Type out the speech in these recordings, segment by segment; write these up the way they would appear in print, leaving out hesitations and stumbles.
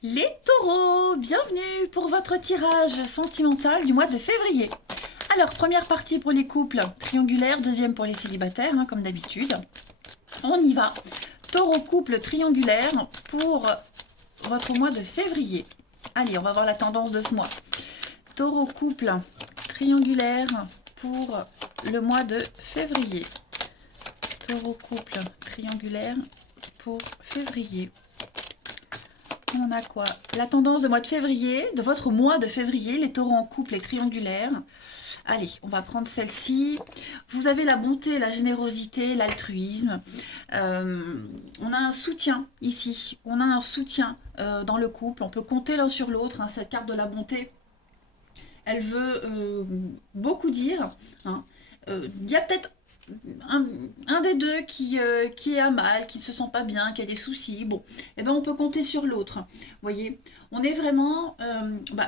Les taureaux, bienvenue pour votre tirage sentimental du mois de février. Alors, première partie pour les couples triangulaires, deuxième pour les célibataires, comme d'habitude. On y va. Taureau couple triangulaire pour votre mois de février. Allez, on va voir la tendance de ce mois. Taureau couple triangulaire pour le mois de février. Taureau couple triangulaire pour février. On a quoi? La tendance de mois de février, de votre mois de février, les taureaux en couple et triangulaires. Allez, on va prendre celle-ci. Vous avez la bonté, la générosité, l'altruisme. On a un soutien ici. On a un soutien dans le couple. On peut compter l'un sur l'autre. Cette carte de la bonté, elle veut beaucoup dire. Il y a peut-être un des deux qui est à mal, qui ne se sent pas bien, qui a des soucis, bon, eh ben on peut compter sur l'autre. Vous voyez, on est vraiment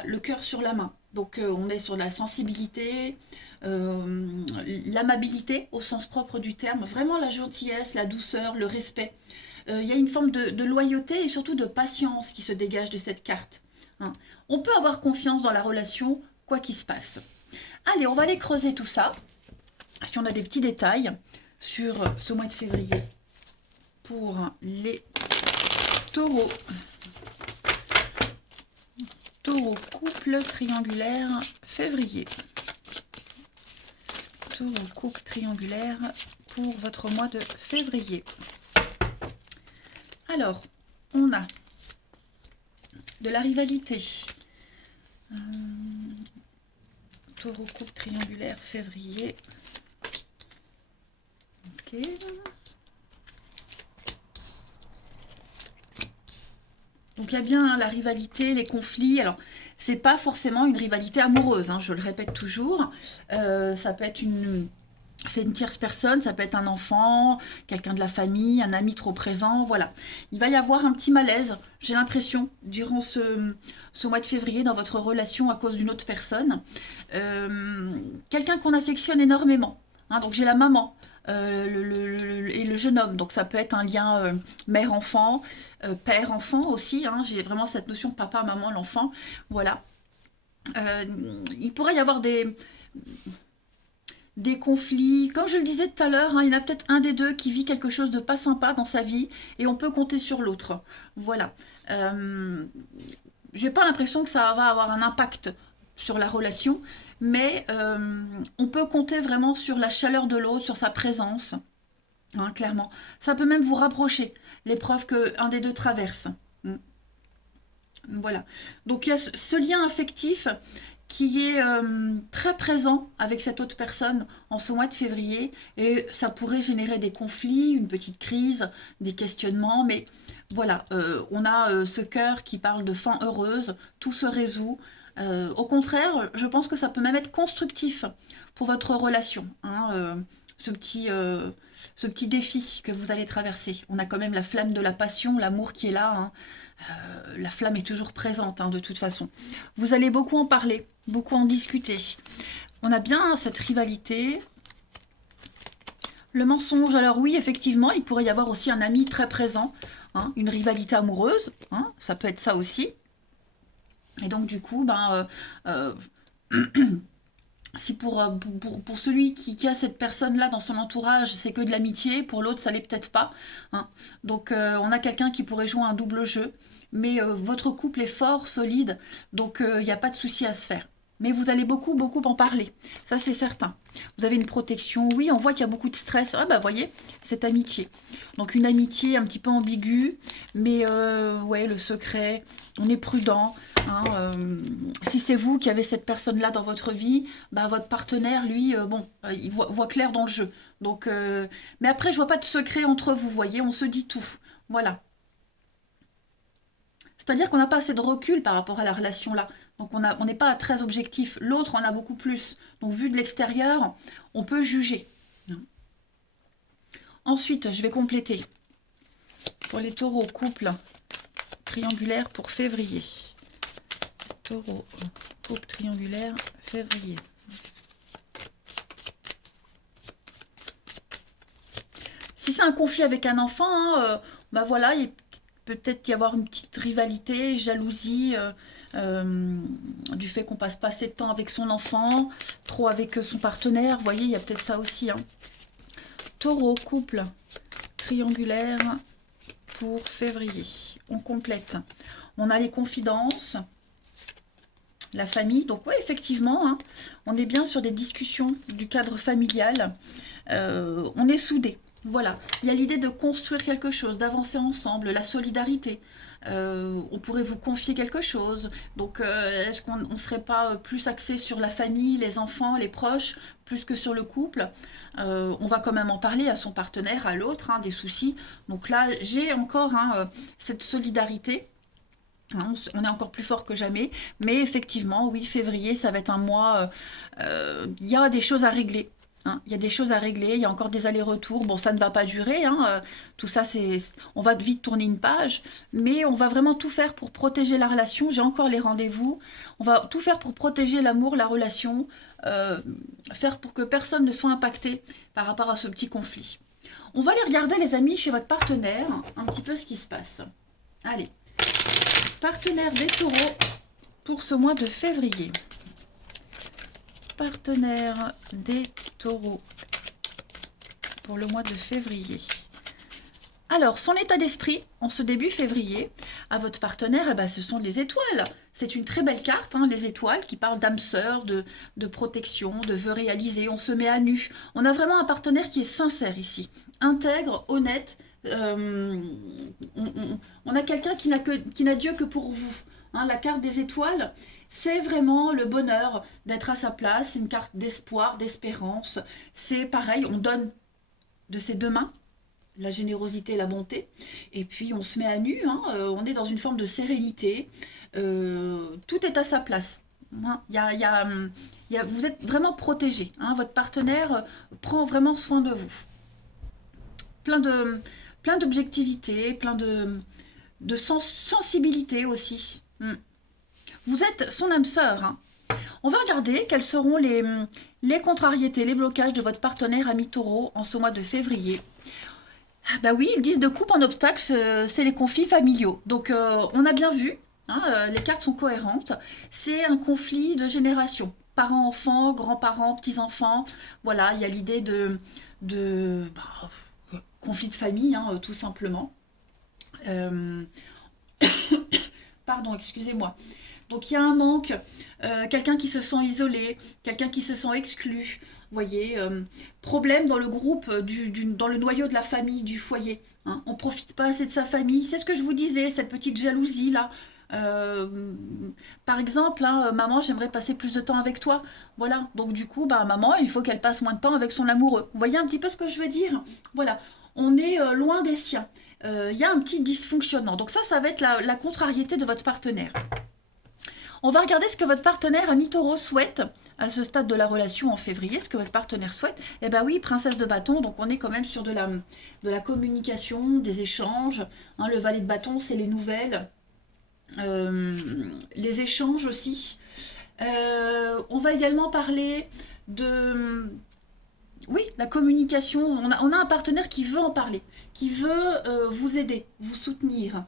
le cœur sur la main. Donc on est sur la sensibilité, l'amabilité au sens propre du terme, vraiment la gentillesse, la douceur, le respect. Il y a une forme de loyauté et surtout de patience qui se dégage de cette carte. On peut avoir confiance dans la relation, quoi qu'il se passe. Allez, on va aller creuser tout ça. Si on a des petits détails sur ce mois de février pour les taureaux. Taureau couple triangulaire février. Taureau couple triangulaire pour votre mois de février. Alors, on a de la rivalité. Taureau couple triangulaire février. Ok. Donc il y a bien la rivalité, les conflits. Alors c'est pas forcément une rivalité amoureuse, je le répète toujours. Ça peut être c'est une tierce personne, ça peut être un enfant, quelqu'un de la famille, un ami trop présent, voilà. Il va y avoir un petit malaise, j'ai l'impression, durant ce mois de février dans votre relation à cause d'une autre personne. Quelqu'un qu'on affectionne énormément. Donc j'ai la maman. Et le jeune homme, donc ça peut être un lien mère-enfant, père-enfant aussi, j'ai vraiment cette notion de papa, maman, l'enfant, voilà. Il pourrait y avoir des conflits, comme je le disais tout à l'heure, il y en a peut-être un des deux qui vit quelque chose de pas sympa dans sa vie et on peut compter sur l'autre, voilà. J'ai pas l'impression que ça va avoir un impact sur la relation, mais on peut compter vraiment sur la chaleur de l'autre, sur sa présence, clairement. Ça peut même vous rapprocher, l'épreuve qu'un des deux traverse. Voilà. Donc il y a ce lien affectif qui est très présent avec cette autre personne en ce mois de février et ça pourrait générer des conflits, une petite crise, des questionnements, mais voilà, on a ce cœur qui parle de fin heureuse, tout se résout. Au contraire, je pense que ça peut même être constructif pour votre relation, ce petit défi que vous allez traverser. On a quand même la flamme de la passion, l'amour qui est là. La flamme est toujours présente, de toute façon. Vous allez beaucoup en parler, beaucoup en discuter. On a bien cette rivalité. Le mensonge, alors oui, effectivement, il pourrait y avoir aussi un ami très présent, une rivalité amoureuse, ça peut être ça aussi. Et donc du coup, si pour celui qui a cette personne-là dans son entourage, c'est que de l'amitié, pour l'autre, ça l'est peut-être pas. Donc on a quelqu'un qui pourrait jouer un double jeu, mais votre couple est fort, solide, donc il n'y a pas de souci à se faire. Mais vous allez beaucoup, beaucoup en parler, ça c'est certain. Vous avez une protection, oui, on voit qu'il y a beaucoup de stress. Voyez, cette amitié. Donc une amitié un petit peu ambiguë, mais ouais, le secret, on est prudent. Si c'est vous qui avez cette personne-là dans votre vie, votre partenaire, lui, il voit clair dans le jeu. Donc, mais après, je vois pas de secret entre vous, voyez, on se dit tout. Voilà. C'est-à-dire qu'on n'a pas assez de recul par rapport à la relation là. Donc on n'est pas très objectif. L'autre en a beaucoup plus. Donc vu de l'extérieur, on peut juger. Ensuite, je vais compléter. Pour les taureaux, couple triangulaire pour février. Taureau, couple triangulaire, février. Si c'est un conflit avec un enfant, voilà, il peut-être y avoir une petite rivalité, jalousie, du fait qu'on passe pas assez de temps avec son enfant, trop avec son partenaire. Vous voyez, il y a peut-être ça aussi, hein. Taureau, couple, triangulaire pour février. On complète. On a les confidences, la famille. Donc oui, effectivement, hein, on est bien sur des discussions du cadre familial. On est soudés. Voilà, il y a l'idée de construire quelque chose, d'avancer ensemble, la solidarité. On pourrait vous confier quelque chose. Donc, est-ce qu'on ne serait pas plus axé sur la famille, les enfants, les proches, plus que sur le couple? On va quand même en parler à son partenaire, à l'autre, hein, des soucis. Donc là, j'ai encore hein, cette solidarité. Hein, on est encore plus fort que jamais. Mais effectivement, oui, février, ça va être un mois. Il y a des choses à régler. Hein, il y a des choses à régler, il y a encore des allers-retours. Bon, ça ne va pas durer, hein, tout ça, on va vite tourner une page, mais on va vraiment tout faire pour protéger la relation. J'ai encore les rendez-vous. On va tout faire pour protéger l'amour, la relation, faire pour que personne ne soit impacté par rapport à ce petit conflit. On va aller regarder, les amis, chez votre partenaire, un petit peu ce qui se passe. Allez, partenaire des taureaux pour ce mois de février. Partenaire des taureaux pour le mois de février. Alors, son état d'esprit en ce début février, à votre partenaire, eh ben, ce sont les étoiles. C'est une très belle carte, hein, les étoiles, qui parlent d'âme sœur, de protection, de vœux réalisés. On se met à nu. On a vraiment un partenaire qui est sincère ici, intègre, honnête. On a quelqu'un qui n'a Dieu que pour vous. Hein, la carte des étoiles, c'est vraiment le bonheur d'être à sa place. C'est une carte d'espoir, d'espérance. C'est pareil, on donne de ses deux mains la générosité et la bonté. Et puis on se met à nu, hein, on est dans une forme de sérénité. Tout est à sa place. Hein, vous êtes vraiment protégé. Hein, votre partenaire prend vraiment soin de vous. Plein d'objectivité, plein de sensibilité aussi. Vous êtes son âme sœur. Hein. On va regarder quelles seront les contrariétés, les blocages de votre partenaire ami taureau en ce mois de février. Bah oui, ils disent de coupe en obstacle, c'est les conflits familiaux. Donc on a bien vu, hein, les cartes sont cohérentes. C'est un conflit de génération. Parents-enfants, grands-parents, petits-enfants. Voilà, il y a l'idée de conflit de famille, hein, tout simplement. Pardon, excusez-moi. Donc il y a un manque, quelqu'un qui se sent isolé, quelqu'un qui se sent exclu, vous voyez, problème dans le groupe, dans le noyau de la famille, du foyer. Hein. On ne profite pas assez de sa famille, c'est ce que je vous disais, cette petite jalousie là. Par exemple, hein, maman, j'aimerais passer plus de temps avec toi. Voilà, donc du coup, bah, maman, il faut qu'elle passe moins de temps avec son amoureux. Vous voyez un petit peu ce que je veux dire? Voilà, on est loin des siens. Il y a un petit dysfonctionnement. Donc ça va être la contrariété de votre partenaire. On va regarder ce que votre partenaire ami taureau souhaite à ce stade de la relation en février, ce que votre partenaire souhaite. Eh bien oui, princesse de bâton, donc on est quand même sur de la communication, des échanges. Hein, le valet de bâton, c'est les nouvelles, les échanges aussi. On va également parler de... Oui, la communication. On a un partenaire qui veut en parler, qui veut vous aider, vous soutenir.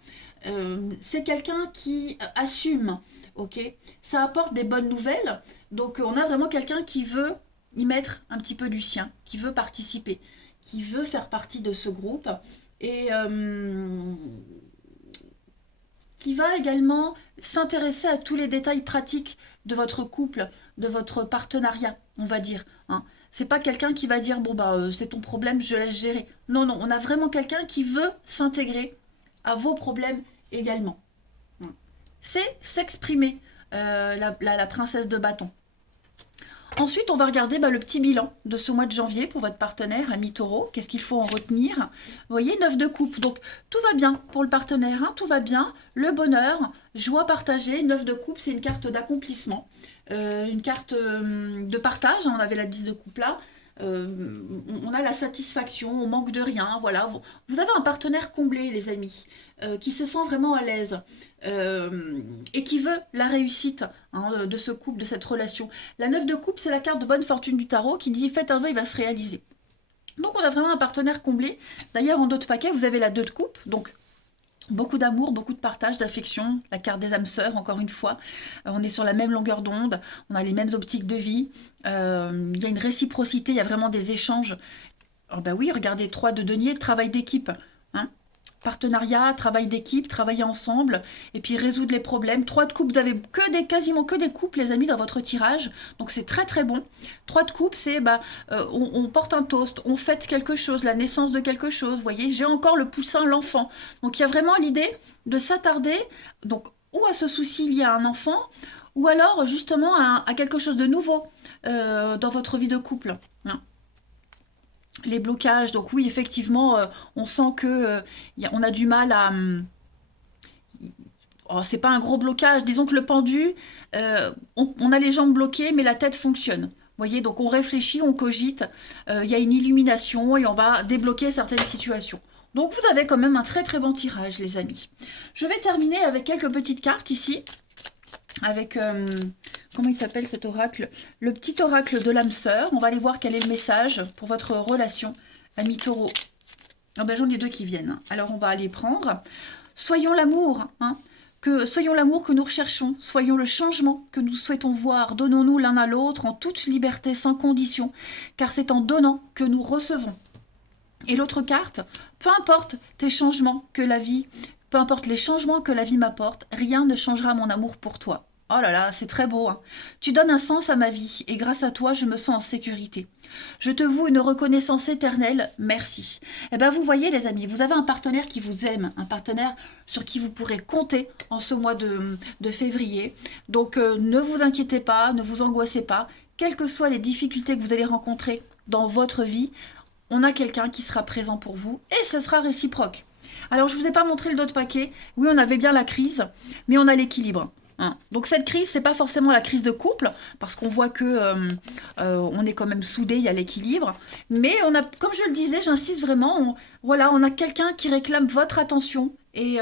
C'est quelqu'un qui assume, ok? Ça apporte des bonnes nouvelles. Donc on a vraiment quelqu'un qui veut y mettre un petit peu du sien, qui veut participer, qui veut faire partie de ce groupe et qui va également s'intéresser à tous les détails pratiques de votre couple, de votre partenariat, on va dire. Hein. C'est pas quelqu'un qui va dire bon bah c'est ton problème, je laisse gérer. Non, non, on a vraiment quelqu'un qui veut s'intégrer à vos problèmes également. C'est s'exprimer, la princesse de bâton. Ensuite, on va regarder le petit bilan de ce mois de janvier pour votre partenaire, ami taureau. Qu'est-ce qu'il faut en retenir? Vous voyez, 9 de coupe. Donc, tout va bien pour le partenaire, hein, tout va bien. Le bonheur, joie partagée. 9 de coupe, c'est une carte d'accomplissement. Une carte de partage. Hein, on avait la 10 de coupe là. On a la satisfaction, on manque de rien, voilà. Vous avez un partenaire comblé, les amis, qui se sent vraiment à l'aise et qui veut la réussite hein, de ce couple, de cette relation. La 9 de coupe, c'est la carte de bonne fortune du tarot qui dit faites un vœu, il va se réaliser. Donc on a vraiment un partenaire comblé. D'ailleurs, en d'autres paquets, vous avez la 2 de coupe, donc Beaucoup d'amour, beaucoup de partage, d'affection, la carte des âmes sœurs, encore une fois. On est sur la même longueur d'onde, on a les mêmes optiques de vie. Il y a une réciprocité, il y a vraiment des échanges. Oh bah oui, regardez, 3 de denier, travail d'équipe. Hein. Partenariat, travail d'équipe, travailler ensemble, et puis résoudre les problèmes. 3 de coupe, vous avez quasiment que des coupes, les amis, dans votre tirage, donc c'est très très bon. 3 de coupe, c'est, on porte un toast, on fête quelque chose, la naissance de quelque chose, vous voyez, j'ai encore le poussin, l'enfant. Donc il y a vraiment l'idée de s'attarder, donc ou à ce souci lié à un enfant, ou alors justement à quelque chose de nouveau dans votre vie de couple. Hein. Les blocages, donc oui, effectivement, on sent que on a du mal à... oh, c'est pas un gros blocage, disons que le pendu, on a les jambes bloquées, mais la tête fonctionne. Vous voyez, donc on réfléchit, on cogite, il y a une illumination et on va débloquer certaines situations. Donc vous avez quand même un très très bon tirage, les amis. Je vais terminer avec quelques petites cartes ici, avec, comment il s'appelle cet oracle? Le petit oracle de l'âme sœur. On va aller voir quel est le message pour votre relation, ami taureau. Ah ben, j'en ai 2 qui viennent. Alors on va aller prendre. Soyons l'amour, hein, soyons l'amour que nous recherchons, soyons le changement que nous souhaitons voir, donnons-nous l'un à l'autre en toute liberté, sans condition, car c'est en donnant que nous recevons. Et l'autre carte, peu importe tes changements que la vie, peu importe les changements que la vie m'apporte, rien ne changera mon amour pour toi. Oh là là, c'est très beau. Hein. Tu donnes un sens à ma vie et grâce à toi, je me sens en sécurité. Je te voue une reconnaissance éternelle. Merci. Eh bien, vous voyez, les amis, vous avez un partenaire qui vous aime, un partenaire sur qui vous pourrez compter en ce mois de février. Donc, ne vous inquiétez pas, ne vous angoissez pas. Quelles que soient les difficultés que vous allez rencontrer dans votre vie, on a quelqu'un qui sera présent pour vous et ce sera réciproque. Alors, je ne vous ai pas montré le dos de paquet. Oui, on avait bien la crise, mais on a l'équilibre. Hein. Donc cette crise, c'est pas forcément la crise de couple, parce qu'on voit que on est quand même soudés, il y a l'équilibre. Mais on a, comme je le disais, j'insiste vraiment, voilà, on a quelqu'un qui réclame votre attention. Et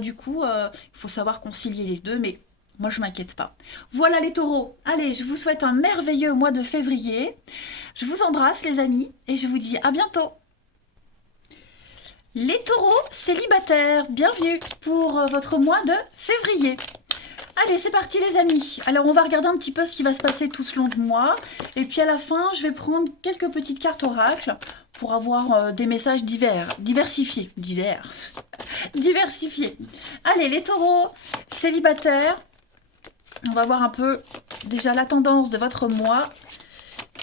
du coup, il faut savoir concilier les deux, mais moi je m'inquiète pas. Voilà les taureaux, allez, je vous souhaite un merveilleux mois de février. Je vous embrasse les amis, et je vous dis à bientôt. Les taureaux célibataires, bienvenue pour votre mois de février. Allez, c'est parti les amis. Alors, on va regarder un petit peu ce qui va se passer tout ce long de mois. Et puis à la fin, je vais prendre quelques petites cartes oracles pour avoir des messages diversifiés. Diversifiés. Allez, les taureaux célibataires. On va voir un peu déjà la tendance de votre mois.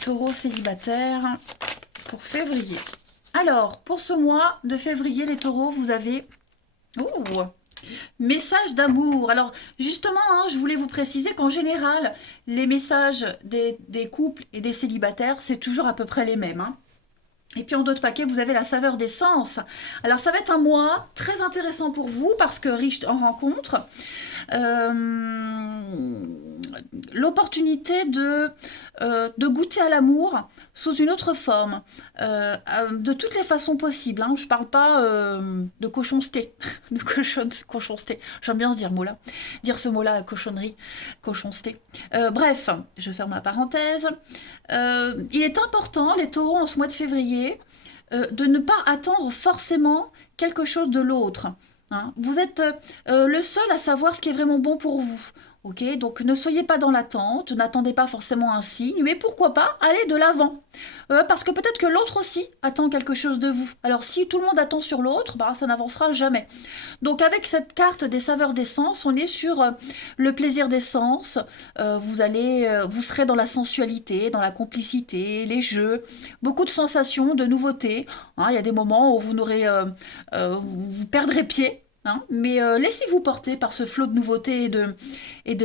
Taureau célibataire pour février. Alors, pour ce mois de février, les taureaux, vous avez... Ouh, message d'amour. Alors, justement, hein, je voulais vous préciser qu'en général, les messages des couples et des célibataires, c'est toujours à peu près les mêmes. Hein. Et puis en d'autres paquets, vous avez la saveur des sens. Alors, ça va être un mois très intéressant pour vous parce que riche en rencontres. L'opportunité de goûter à l'amour sous une autre forme, de toutes les façons possibles. Hein. Je ne parle pas de cochonceté, de cochonceté. J'aime bien dire ce mot-là, cochonnerie, cochonceté. Bref, je ferme ma parenthèse. Il est important, les taureaux, en ce mois de février, de ne pas attendre forcément quelque chose de l'autre. Hein. Vous êtes le seul à savoir ce qui est vraiment bon pour vous. Ok, donc ne soyez pas dans l'attente, n'attendez pas forcément un signe, mais pourquoi pas aller de l'avant. Parce que peut-être que l'autre aussi attend quelque chose de vous. Alors si tout le monde attend sur l'autre, ça n'avancera jamais. Donc avec cette carte des saveurs des sens, on est sur le plaisir des sens. Vous serez dans la sensualité, dans la complicité, les jeux, beaucoup de sensations, de nouveautés. Hein, il y a des moments où vous perdrez pied. Hein, mais laissez-vous porter par ce flot de nouveautés et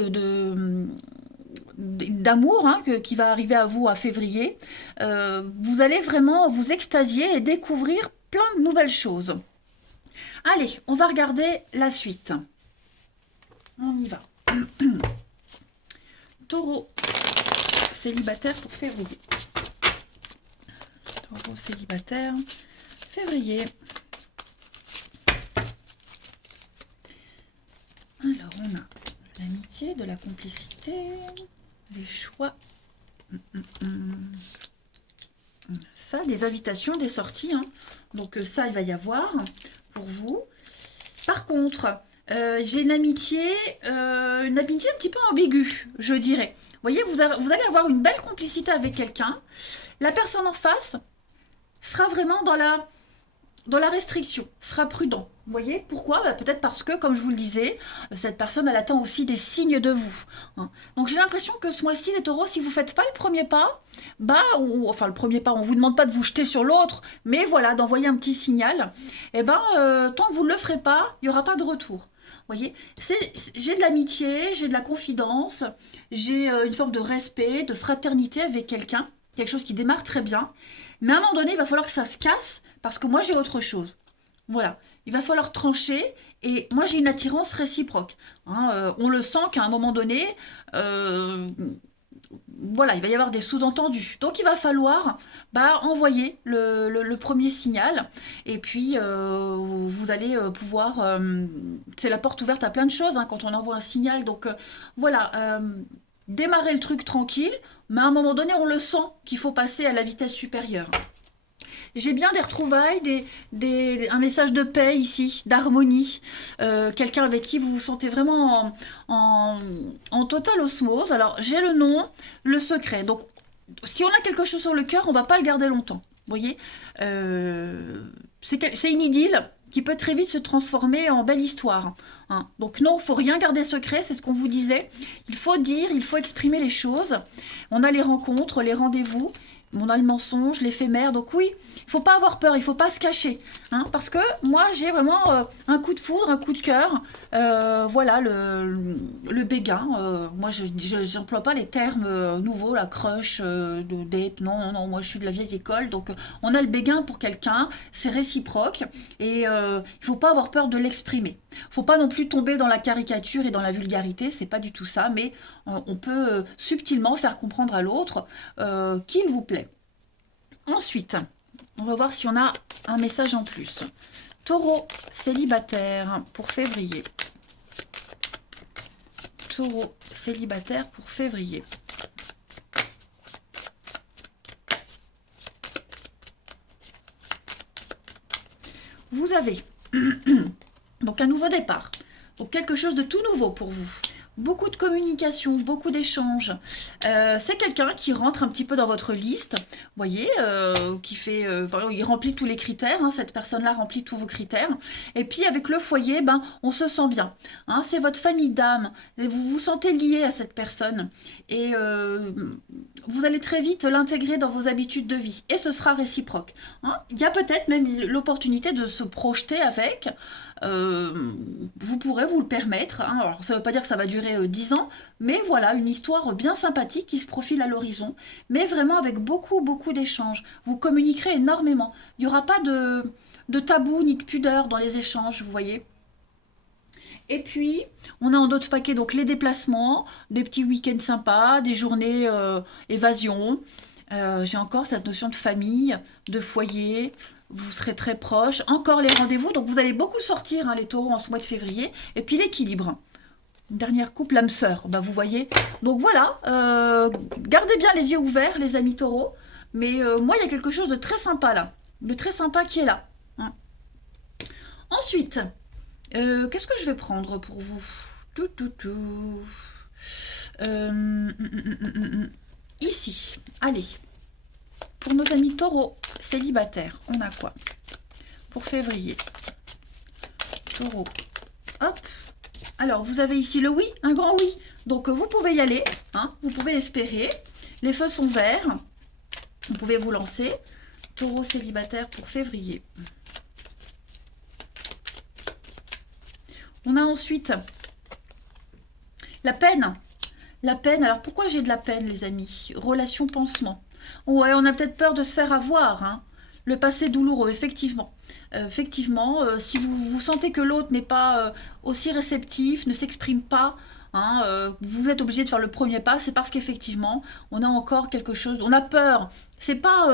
d'amour hein, qui va arriver à vous à février. Vous allez vraiment vous extasier et découvrir plein de nouvelles choses. Allez, on va regarder la suite. On y va. Taureau célibataire pour février. Taureau célibataire, février. Alors, on a l'amitié, de la complicité, les choix. Ça, des invitations, des sorties. Hein. Donc ça, il va y avoir pour vous. Par contre, j'ai une amitié un petit peu ambiguë, je dirais. Vous voyez, vous allez avoir une belle complicité avec quelqu'un. La personne en face sera vraiment dans la restriction, sera prudent. Vous voyez pourquoi? Bah, peut-être parce que, comme je vous le disais, cette personne, elle attend aussi des signes de vous, hein. Donc j'ai l'impression que ce mois-ci, les taureaux, si vous ne faites pas le premier pas, bah, enfin le premier pas, on ne vous demande pas de vous jeter sur l'autre, mais voilà, d'envoyer un petit signal, et ben, tant que vous ne le ferez pas, il n'y aura pas de retour. Vous voyez, j'ai de l'amitié, j'ai de la confidence, j'ai une forme de respect, de fraternité avec quelqu'un, quelque chose qui démarre très bien, mais à un moment donné, il va falloir que ça se casse, parce que moi j'ai autre chose. Voilà, il va falloir trancher et moi j'ai une attirance réciproque, hein. On le sent qu'à un moment donné, euh, voilà, il va y avoir des sous-entendus. Donc il va falloir envoyer le premier signal et puis vous allez pouvoir... c'est la porte ouverte à plein de choses, hein, quand on envoie un signal. Donc voilà, démarrer le truc tranquille, mais à un moment donné on le sent qu'il faut passer à la vitesse supérieure. J'ai bien des retrouvailles, un message de paix ici, d'harmonie, quelqu'un avec qui vous vous sentez vraiment en totale osmose. Alors j'ai le nom, le secret. Donc si on a quelque chose sur le cœur, on va pas le garder longtemps. Vous voyez, c'est une idylle qui peut très vite se transformer en belle histoire, hein. Donc non, il faut rien garder secret, c'est ce qu'on vous disait. Il faut dire, il faut exprimer les choses. On a les rencontres, les rendez-vous. On a le mensonge, l'éphémère, donc oui, il faut pas avoir peur, il faut pas se cacher, hein, parce que moi j'ai vraiment un coup de foudre, un coup de cœur, voilà le béguin, moi je j'emploie pas les termes nouveaux, la crush, de date, non, non, non, moi je suis de la vieille école, donc on a le béguin pour quelqu'un, c'est réciproque, et il faut pas avoir peur de l'exprimer. Faut pas non plus tomber dans la caricature et dans la vulgarité, c'est pas du tout ça, mais on peut subtilement faire comprendre à l'autre qu'il vous plaît. Ensuite, on va voir si on a un message en plus. Taureau célibataire pour février. Taureau célibataire pour février. Vous avez donc un nouveau départ. Donc quelque chose de tout nouveau pour vous. Beaucoup de communication, beaucoup d'échanges. C'est quelqu'un qui rentre un petit peu dans votre liste, vous voyez, qui fait, il remplit tous les critères, hein, cette personne-là remplit tous vos critères. Et puis avec le foyer, on se sent bien, hein, c'est votre famille d'âme, vous vous sentez lié à cette personne. Et vous allez très vite l'intégrer dans vos habitudes de vie. Et ce sera réciproque, hein. Il y a peut-être même l'opportunité de se projeter avec. Vous pourrez vous le permettre, hein. Alors ça ne veut pas dire que ça va durer 10 ans, mais voilà, une histoire bien sympathique qui se profile à l'horizon, mais vraiment avec beaucoup, beaucoup d'échanges. Vous communiquerez énormément. Il n'y aura pas de tabou ni de pudeur dans les échanges, vous voyez. Et puis, on a en d'autres paquets donc les déplacements, des petits week-ends sympas, des journées évasion. J'ai encore cette notion de famille, de foyer. Vous serez très proches. Encore les rendez-vous. Donc, vous allez beaucoup sortir, hein, les taureaux, en ce mois de février. Et puis, l'équilibre. Une dernière coupe, l'âme sœur. Vous voyez. Donc, voilà. Gardez bien les yeux ouverts, les amis taureaux. Mais moi, il y a quelque chose de très sympa là. De très sympa qui est là, hein. Ensuite, qu'est-ce que je vais prendre pour vous? Tout, tout, tout. Ici, allez. Pour nos amis taureaux célibataires, on a quoi pour février? Taureau. Hop. Alors, vous avez ici le oui, un grand oui. Donc, vous pouvez y aller, hein, vous pouvez l'espérer. Les feux sont verts. Vous pouvez vous lancer. Taureau célibataire pour février. On a ensuite la peine. La peine, alors pourquoi j'ai de la peine, les amis? Relation pansement. Ouais, on a peut-être peur de se faire avoir, hein. Le passé douloureux, effectivement. Effectivement, si vous sentez que l'autre n'est pas aussi réceptif, ne s'exprime pas, hein, vous êtes obligé de faire le premier pas, c'est parce qu'effectivement, on a encore quelque chose, on a peur. C'est pas,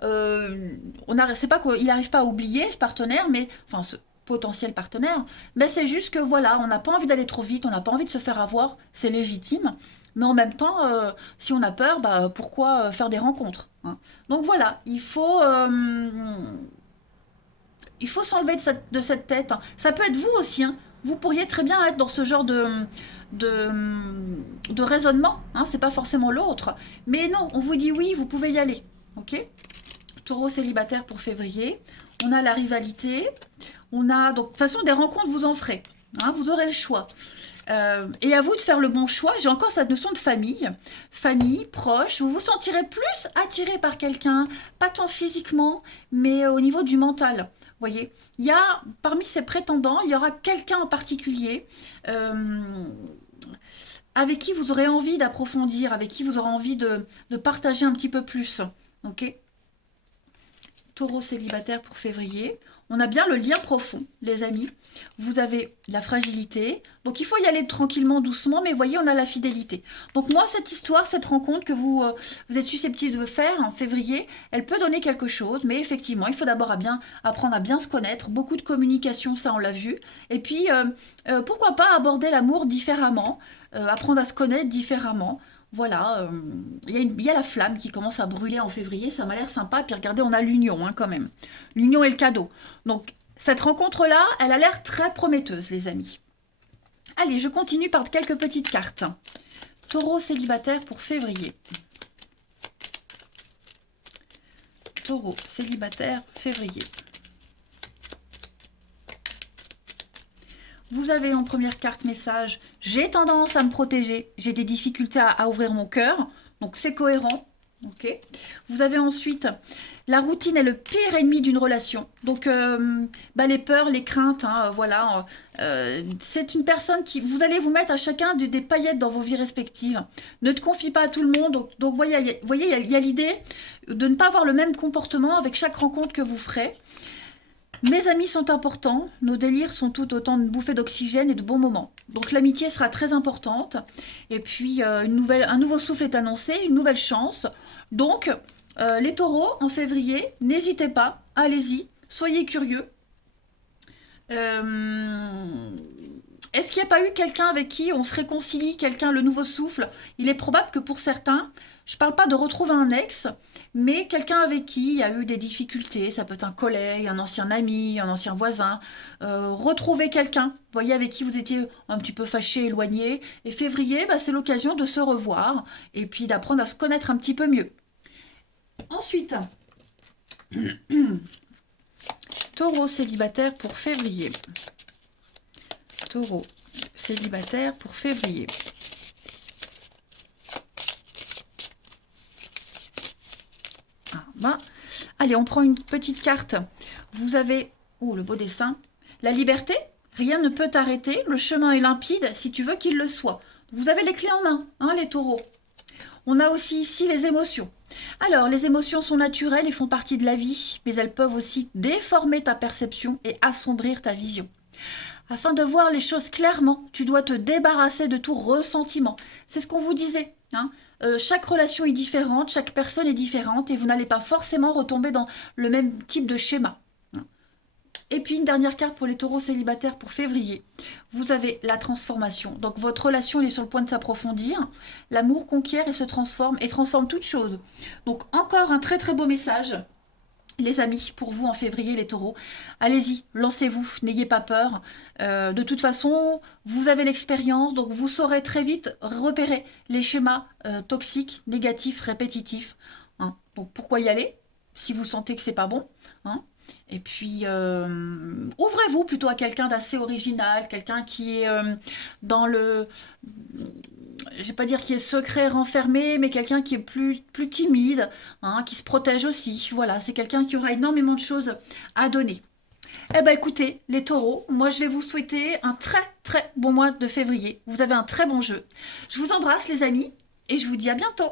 c'est pas qu'il n'arrive pas à oublier ce partenaire, mais enfin ce potentiel partenaire, mais c'est juste que voilà, on n'a pas envie d'aller trop vite, on n'a pas envie de se faire avoir, c'est légitime, mais en même temps, si on a peur, pourquoi faire des rencontres, hein. Donc voilà, il faut Il faut s'enlever de cette tête. Ça peut être vous aussi, hein. Vous pourriez très bien être dans ce genre de, de raisonnement, hein. C'est pas forcément l'autre. Mais non, on vous dit oui, vous pouvez y aller. Ok? Taureau célibataire pour février. On a la rivalité. On a, donc, de toute façon, des rencontres, vous en ferez. Hein, vous aurez le choix. Et à vous de faire le bon choix. J'ai encore cette notion de famille. Famille, proche. Vous vous sentirez plus attiré par quelqu'un, pas tant physiquement, mais au niveau du mental. Vous voyez, il y a, parmi ces prétendants, il y aura quelqu'un en particulier avec qui vous aurez envie d'approfondir, avec qui vous aurez envie de partager un petit peu plus. Ok? Taureau célibataire pour février. On a bien le lien profond, les amis. Vous avez la fragilité. Donc, il faut y aller tranquillement, doucement. Mais voyez, on a la fidélité. Donc, moi, cette histoire, cette rencontre que vous êtes susceptible de faire en février, elle peut donner quelque chose. Mais effectivement, il faut d'abord apprendre à bien se connaître. Beaucoup de communication, ça, on l'a vu. Et puis, pourquoi pas aborder l'amour différemment. Apprendre à se connaître différemment. Voilà, il y a la flamme qui commence à brûler en février, ça m'a l'air sympa. Puis regardez, on a l'union, hein, quand même. L'union et le cadeau. Donc, cette rencontre-là, elle a l'air très prometteuse, les amis. Allez, je continue par quelques petites cartes. Taureau célibataire pour février. Taureau célibataire, février. Vous avez en première carte message, j'ai tendance à me protéger, j'ai des difficultés à ouvrir mon cœur, donc c'est cohérent. Okay. Vous avez ensuite, la routine est le pire ennemi d'une relation. Donc, les peurs, les craintes, hein, voilà. C'est une personne qui, vous allez vous mettre à chacun des paillettes dans vos vies respectives. Ne te confie pas à tout le monde. Donc voyez, il y a l'idée de ne pas avoir le même comportement avec chaque rencontre que vous ferez. Mes amis sont importants, nos délires sont tout autant de bouffées d'oxygène et de bons moments. Donc l'amitié sera très importante. Et puis un nouveau souffle est annoncé, une nouvelle chance. Donc les taureaux en février, n'hésitez pas, allez-y, soyez curieux. Est-ce qu'il n'y a pas eu quelqu'un avec qui on se réconcilie, le nouveau souffle? Il est probable que pour certains, je ne parle pas de retrouver un ex, mais quelqu'un avec qui il y a eu des difficultés, ça peut être un collègue, un ancien ami, un ancien voisin, retrouver quelqu'un, vous voyez, avec qui vous étiez un petit peu fâché, éloigné, et février, c'est l'occasion de se revoir, et puis d'apprendre à se connaître un petit peu mieux. Ensuite, Taureau célibataire pour février. Taureau célibataire pour février. Allez, on prend une petite carte. Vous avez, le beau dessin. La liberté, rien ne peut t'arrêter. Le chemin est limpide si tu veux qu'il le soit. Vous avez les clés en main, hein, les taureaux. On a aussi ici les émotions. Alors, les émotions sont naturelles et font partie de la vie, mais elles peuvent aussi déformer ta perception et assombrir ta vision. Afin de voir les choses clairement, tu dois te débarrasser de tout ressentiment. C'est ce qu'on vous disait, hein. Chaque relation est différente, chaque personne est différente et vous n'allez pas forcément retomber dans le même type de schéma. Et puis une dernière carte pour les taureaux célibataires pour février. Vous avez la transformation. Donc votre relation elle est sur le point de s'approfondir. L'amour conquiert et se transforme et transforme toute chose. Donc encore un très très beau message. Les amis, pour vous en février, les taureaux, allez-y, lancez-vous, n'ayez pas peur. De toute façon, vous avez l'expérience, donc vous saurez très vite repérer les schémas toxiques, négatifs, répétitifs. Hein. Donc pourquoi y aller si vous sentez que c'est pas bon, hein. Et puis, ouvrez-vous plutôt à quelqu'un d'assez original, quelqu'un qui est dans le... Je vais pas dire qui est secret, renfermé, mais quelqu'un qui est plus timide, hein, qui se protège aussi. Voilà, c'est quelqu'un qui aura énormément de choses à donner. Eh bien, écoutez, les taureaux, moi, je vais vous souhaiter un très, très bon mois de février. Vous avez un très bon jeu. Je vous embrasse, les amis, et je vous dis à bientôt.